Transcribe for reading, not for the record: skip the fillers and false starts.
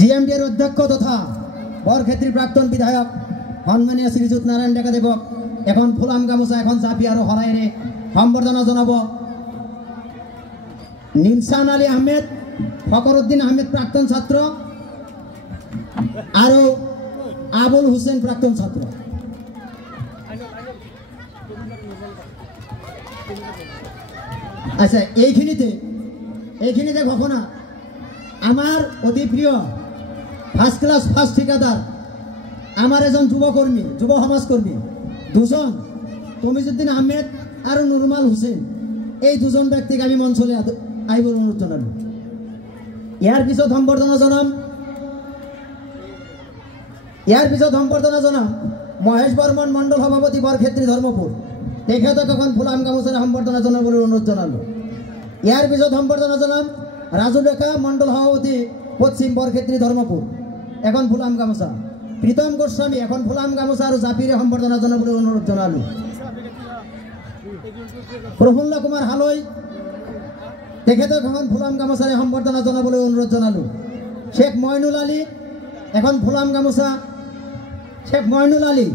জিএমডির অধ্যক্ষ তথা বরক্ষেত্রী প্রাক্তন বিধায়ক সম্মানীয় শ্রীযুত নারায়ণ ডেকা দেবক এখন ফুলাম গামোচা এখন জাপি আর হরাইরে সম্বর্ধনা জানাব। নিলসান আলী আহমেদ, ফকরউদ্দিন আহমেদ প্রাক্তন ছাত্র আর আবুল হোসেন প্রাক্তন ছাত্র। আচ্ছা, এইখিনিতে ঘটনা আমার অতি প্রিয় ফার্স্ট ক্লাস ফার্স্ট ঠিকাদার আমার এজন যুবকর্মী যুব সমাজকর্মী দুজন তমিজুদ্দিন আহমেদ আর নুরমাল হোসেন, এই দুজন ব্যক্তিকে আমি মঞ্চলে আইবার অনুরোধ জানালো। ইয়ার পিছত সম্বর্ধনা জানাম মহেশ বর্মন মণ্ডল সভাপতি বরক্ষেত্রী ধর্মপুর, তেখেতক এখন ফুলাম গামোচাৰে সম্বর্ধনা জানাবলৈ অনুরোধ জানালো। ইয়ার পিছত সম্বর্ধনা জানাম রাজু ডেকা মণ্ডল সভাপতি পশ্চিম বরক্ষেত্রী ধর্মপুর, এখন ফুলাম গামোচা। প্রীতম গোস্বামী এখন ফুলাম গামোচা আর জাপিৰে সম্বর্ধনা জানাবলৈ অনুরোধ জানালো। প্রফুল্ল কুমার হালই, তেখেতক এখন ফুলাম গামোচাৰে সম্বর্ধনা জানাবলৈ অনুরোধ জানালো। শেখ মইনুল আলী এখন ফুলাম গামোচা, শেখ মইনুল আলী